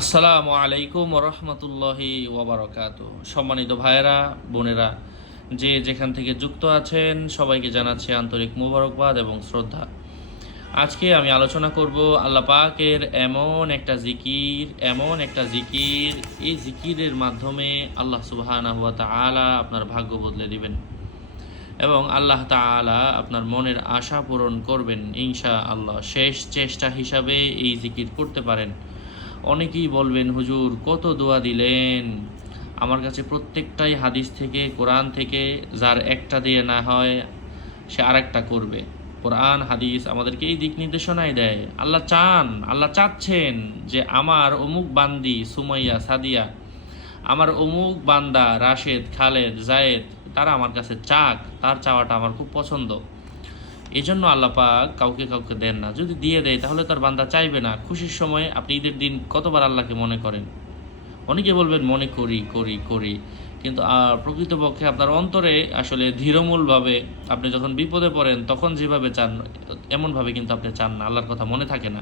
আসসালামু আলাইকুম রহমতুল্লাহি ওবরাকাত সম্মানিত ভাইয়েরা, বোনেরা, যে যেখান থেকে যুক্ত আছেন, সবাইকে জানাচ্ছি আন্তরিক মুবারকবাদ এবং শ্রদ্ধা। আজকে আমি আলোচনা করব আল্লাহ পাকের এমন একটা জিকির, এমন একটা জিকির। এই জিকিরের মাধ্যমে আল্লাহ সুবহানাহু ওয়া তাআলা আপনার ভাগ্য বদলে দিবেন এবং আল্লাহ তাআলা আপনার মনের আশা পূরণ করবেন। ইনশা আল্লাহ শেষ চেষ্টা হিসাবে এই জিকির করতে পারেন। অনেকেই বলবেন, হুজুর, কত দোয়া দিলেন? আমার কাছে প্রত্যেকটাই হাদিস থেকে, কোরআন থেকে, যার একটা দিয়ে না হয়, সে আরেকটা করবে। কোরআন, হাদিস আমাদেরকে এই দিক নির্দেশনাই দেয়। আল্লাহ চান, আল্লাহ চাচ্ছেন যে আমার অমুক বান্দি সুমাইয়া, সাদিয়া, আমার অমুক বান্দা রাশেদ, খালেদ, জায়েদ, তারা আমার কাছে চাক। তার চাওয়াটা আমার খুব পছন্দ। এই জন্য আল্লাপাক কাউকে কাউকে দেন না। যদি দিয়ে দেয়, তাহলে তার বান্দা চাইবে না। খুশির সময় আপনি ঈদের দিন কতবার আল্লাহকে মনে করেন? অনেকে বলবেন, মনে করি করি করি। কিন্তু প্রকৃতপক্ষে আপনার অন্তরে আসলে ধীরমূলভাবে আপনি যখন বিপদে পড়েন, তখন যেভাবে চান, এমনভাবে কিন্তু আপনি চান না। আল্লাহর কথা মনে থাকে না।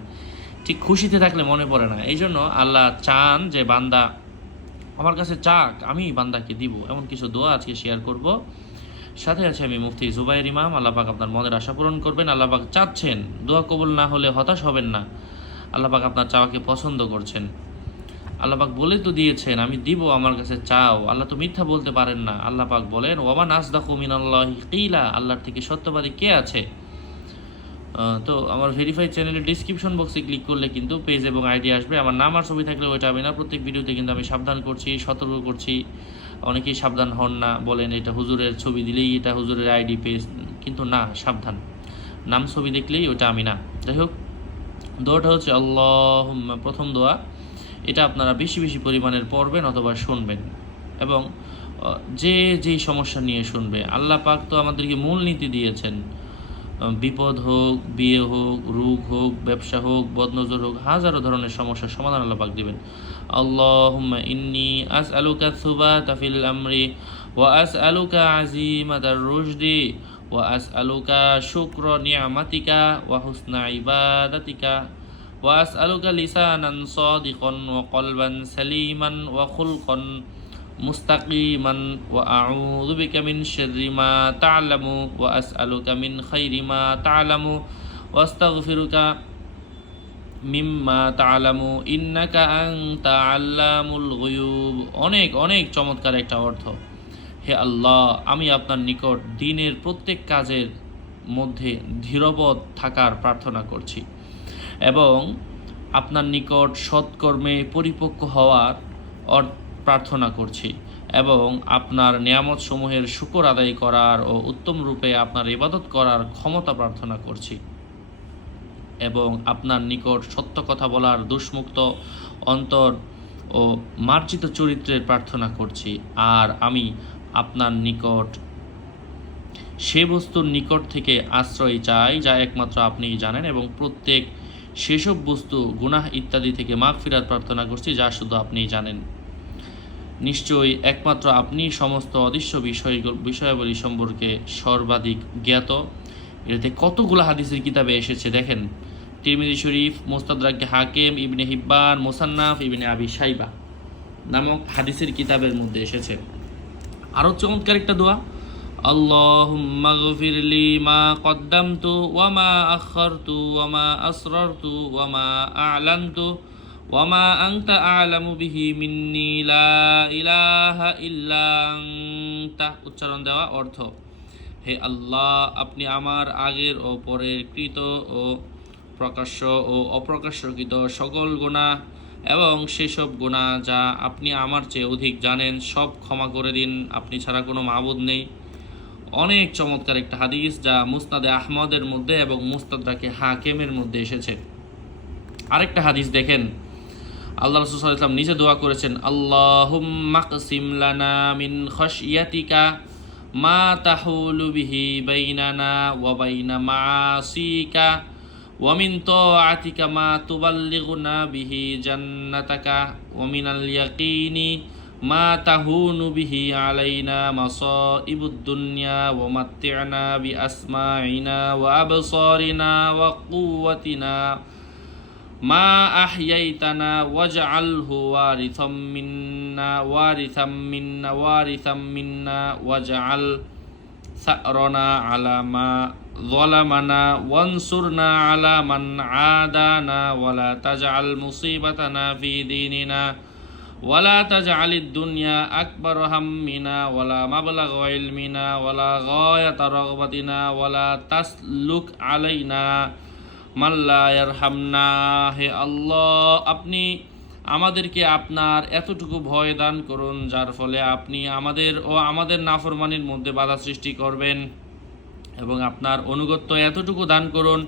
ঠিক খুশিতে থাকলে মনে পড়ে না। এই জন্য আল্লাহ চান যে বান্দা আমার কাছে চাক, আমি বান্দাকে দিব। এমন কিছু দোয়া আজকে শেয়ার করব। সাথে আছে আমি মুফতি জুবাইর ইমাম আল্লাপাক আপনার মনের আশা পূরণ করবেন। আল্লাপাক চাচ্ছেন, দোয়া কবুল না হলে হতাশ হবেন না। আল্লাপাক আপনার চাওয়াকে পছন্দ করছেন। আল্লাপাক বলে তো দিয়েছেন, আমি দিব, আমার কাছে চাও। আল্লাহ তো মিথ্যা বলতে পারেন না। আল্লাপাক বলেন ওবা নাসদা কুমিন আল্লাহ কিলা? আল্লাহর থেকে সত্যবাদী কে আছে? তো আমার ভেরিফাইড চ্যানেলের ডিসক্রিপশন বক্সে ক্লিক করলে কিন্তু পেজ এবং আইডি আসবে। আমার নাম আর ছবি থাকলে ওইটা আমি না, প্রত্যেক ভিডিওতে কিন্তু আমি সাবধান করছি, সতর্ক করছি। অনেকেই সাবধান হন না, বলেন এটা হুজুরের ছবি দিলেই এটা হুজুরের আইডি পেজ কিন্তু না, সাবধান। নাম, ছবি দেখলেই ওটা আমি না। যাই হোক, দোয়াটা হচ্ছে আল্লাহ প্রথম দোয়া। এটা আপনারা বেশি বেশি পরিমাণের পড়বেন অথবা শুনবেন। এবং যে যেই সমস্যা নিয়ে শুনবে, আল্লাহ পাক তো আমাদেরকে মূল নীতি দিয়েছেন। বিপদ হোক, বিয়ে হোক, রোগ হোক, ব্যবসা হোক, বদনজর হোক, হাজারো ধরনের সমস্যার সমাধান আল্লাহ পাক দিবেন। আল্লাহুম্মা ইন্নি আসআলুকা সুবাতা ফিল আমরি ওয়া আসআলুকা আযীমাতার রুশদি ওয়া আসআলুকা শুকর নি'মাতিকা ওয়া হুসনা ইবাদাতিকা ওয়া আসআলুকা লিসানান সাদিকান ওয়া কলবান সালিমান ওয়া খুলকান মুস্তাকিমান ওয়া আউযু বিকা মিন শাররি মা তা'লামু ওয়া আসআলুকা মিন খাইরি মা তা'লামু ওয়া আস্তাগফিরুকা মিম্মা তা'লামু ইন্নাকা আনতা আল্লামুল গুয়ুব। অনেক অনেক চমৎকার একটা অর্থ। হে আল্লাহ, আমি আপনার নিকট দিনের প্রত্যেক কাজের মধ্যে ধীরবৎ থাকার প্রার্থনা করছি। এবং আপনার নিকট সৎকর্মে পরিপক্ক হওয়ার অর- প্রার্থনা করছি এবং আপনার নিয়ামত সমূহের শুকর আদায় করার ও উত্তম রূপে আপনার ইবাদত করার ক্ষমতা প্রার্থনা করছি। এবং আপনার নিকট সত্য কথা বলার দুষ্মুক্ত অন্তর ও মার্জিত চরিত্রের প্রার্থনা করছি। আর আমি আপনার নিকট সে বস্তুর নিকট থেকে আশ্রয় চাই, যা একমাত্র আপনিই জানেন এবং প্রত্যেক সেসব বস্তু, গুনাহ ইত্যাদি থেকে মাগ ফিরাত প্রার্থনা করছি, যা শুধু আপনিই জানেন। নিশ্চয়ই একমাত্র আপনি সমস্ত অদৃশ্য বিষয় বিষয়াবলী সম্পর্কে সর্বাধিক জ্ঞাত। এটাতে কতগুলো হাদিসের কিতাবে এসেছে দেখেন? তিরমিজি শরীফ মোস্তাদাকে হাকিম, ইবনে হিব্বান, মোসান্নাফ, ইবনে আবি সাইবা নামক হাদিসের কিতাবের মধ্যে এসেছে। আরও চমৎকার একটা দোয়া আখারতু ওয়া মা আসরারতু ওয়া মা আ'লানতু ওয়া মা আনতা আ'লামু বিহি মিন্নি লা ইলাহা ইল্লা আনতা উচ্চারণ দেওয়া অর্থ, হে আল্লাহ, আপনি আমার আগের ও পরের কৃত ও প্রকাশ্য ও অপ্রকাশ্যকৃত সকল গুণা এবং সেসব গুণা যা আপনি আমার চেয়ে অধিক জানেন, সব ক্ষমা করে দিন। আপনি ছাড়া কোনো মাবুদ নেই। অনেক চমৎকার একটা হাদিস যা মুস্তাদে আহমদের মধ্যে এবং মুস্তাদাকে হাকেমের মধ্যে এসেছে। আরেকটা হাদিস দেখেন। আল্লাহ রসুল ওয়াসাল্লাম নিজে দোয়া করেছেন, আল্লাহুম্মা কসিম লানা মিন খশিয়াতিকা মা তাহুলু বিহি বাইনানা ওয়া বাইনা মাসিকা ওয়া মিন তাআতিকা মা তুবাল্লিগুনা বিহি জান্নাতাকা ওয়া মিনাল ইয়াকিনি মা তাহুনু বিহি আলাইনা মাসাইবুদ দুনিয়া ওয়া মাত্তি'না বিআসমাইনা ওয়া আবসারিনা ওয়া কুওয়াতিনা মা আহইয়াইতানা ওয়াজআলহু ওয়ারিসাম মিন্না ওয়ারিসাম মিন্না ওয়ারিসাম মিন্না ওয়াজআল সারনা আলা মা ظلمنا وانصرنا على من عادانا ولا تجعل مصيبتنا في ديننا ولا تجعل الدنيا أكبر همنا ولا مبلغ علمنا ولا غاية رغبتنا ولا تسلك علينا মাল্লা ইয়ারহামনা, হে আল্লাহ, আপনি আমাদেরকে আপনার এতটুকু ভয় দান করুন, যার ফলে আপনি আমাদের ও আমাদের নাফরমানির মধ্যে বাধা সৃষ্টি করবেন এবং আপনার অনুগত্য এতটুকু দান করুন,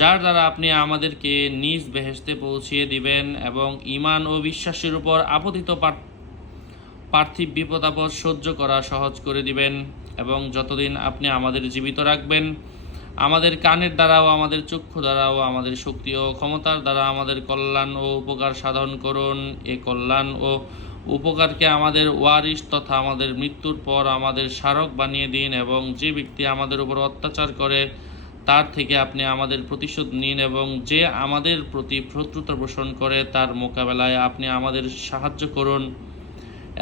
যার দ্বারা আপনি আমাদেরকে নিজ বেহেস্তে পৌঁছিয়ে দিবেন এবং ইমান ও বিশ্বাসের উপর আপতিত পার্থিব বিপদ আপদ সহ্য করা সহজ করে দিবেন এবং যতদিন আপনি আমাদের জীবিত রাখবেন আমাদের কানের দ্বারাও, আমাদের চক্ষু দ্বারাও, আমাদের শক্তি ও ক্ষমতার দ্বারা আমাদের কল্যাণ ও উপকার সাধন করুন। এ কল্যাণ ও উপকারকে আমাদের ওয়ারিশ তথা আমাদের মৃত্যুর পর আমাদের স্মারক বানিয়ে দিন এবং যে ব্যক্তি আমাদের উপর অত্যাচার করে, তার থেকে আপনি আমাদের প্রতিশোধ নিন এবং যে আমাদের প্রতি শত্রুতা পোষণ করে, তার মোকাবেলায় আপনি আমাদের সাহায্য করুন।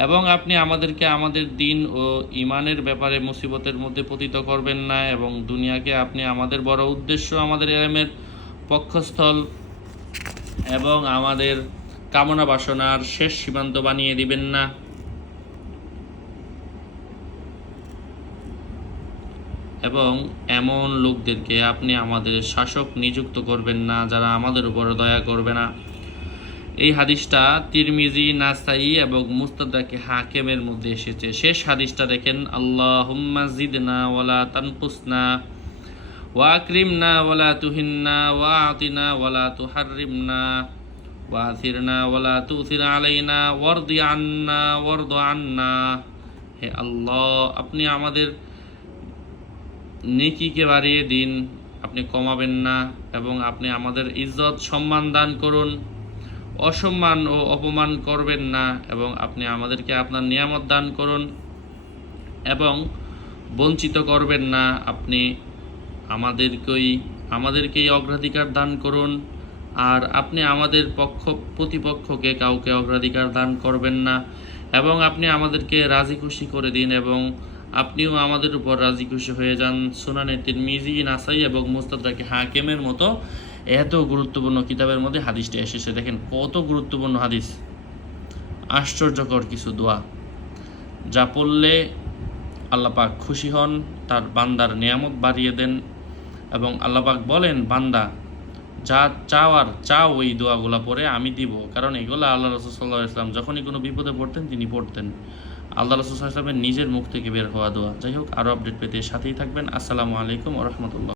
এবং আপনি আমাদেরকে আমাদের দিন ও ইমানের ব্যাপারে মুসিবতের মধ্যে পতিত করবেন না এবং দুনিয়াকে আপনি আমাদের বড় উদ্দেশ্য আমাদের এলেমের পক্ষস্থল এবং আমাদের কামনা বাসনার শেষ সীমান্ত বানিয়ে দিবেন না। এবং এমন লোকদেরকে আপনি আমাদের শাসক নিযুক্ত করবেন না যারা আমাদের উপর দয়া করবে না। এই হাদিসটা তিরমিজি, নাসাই এবং মুস্তাদাকে হাকেমের মধ্যে এসেছে। শেষ হাদিসটা দেখেন আল্লাহ হুম্মা জিদনা ওয়ালা তানকুসনা ওয়া আকরিমনা ওয়ালা তুহিন্না ওয়া আতিনা ওয়ালা তুহাররিমনা ওয়া আথিরনা ওয়ালা তুথির আলাইনা ওয়ারদি আন্না ওয়ারদ আন্না। হে আল্লাহ, আপনি আমাদের নেকিকে বাড়িয়ে দিন, আপনি কমাবেন না এবং আপনি আমাদের ইজ্জত সম্মান দান করুন। অসম্মান ও অপমান করবেন না এবং আপনি আমাদেরকে আপনার নিয়ামত দান করুন এবং বঞ্চিত করবেন না। আপনি আমাদেরকেই আমাদেরকেই অগ্রাধিকার দান করুন। আর আপনি আমাদের পক্ষ, প্রতিপক্ষকে কাউকে অগ্রাধিকার দান করবেন না এবং আপনি আমাদেরকে রাজি খুশি করে দিন এবং আপনিও আমাদের উপর রাজি খুশি হয়ে যান। সুনানে তিরমিজি, নাসাই এবং মুস্তাদাকে হাকেমের মতো এত গুরুত্বপূর্ণ কিতাবের মধ্যে হাদিসটি এসেছে। দেখেন, কত গুরুত্বপূর্ণ হাদিস। আশ্চর্যকর কিছু দোয়া। যা পড়লে আল্লাপাক খুশি হন, তার বান্দার নিয়ামত বাড়িয়ে দেন এবং আল্লাপাক বলেন, বান্দা, যা চাওয়ার চাও ওই দোয়াগুলা পরে আমি দিব। কারণ এগুলো আল্লাহ রসুল সাল্লাহ ইসলাম যখনই কোনো বিপদে পড়তেন, তিনি পড়তেন। আল্লাহ রসুল সাল্লাহ ইসলামের নিজের মুখ থেকে বের হওয়া দোয়া। যাই হোক আরও আপডেট পেতে সাথেই থাকবেন। আসসালামু আলাইকুম রহমতুল্লাহ।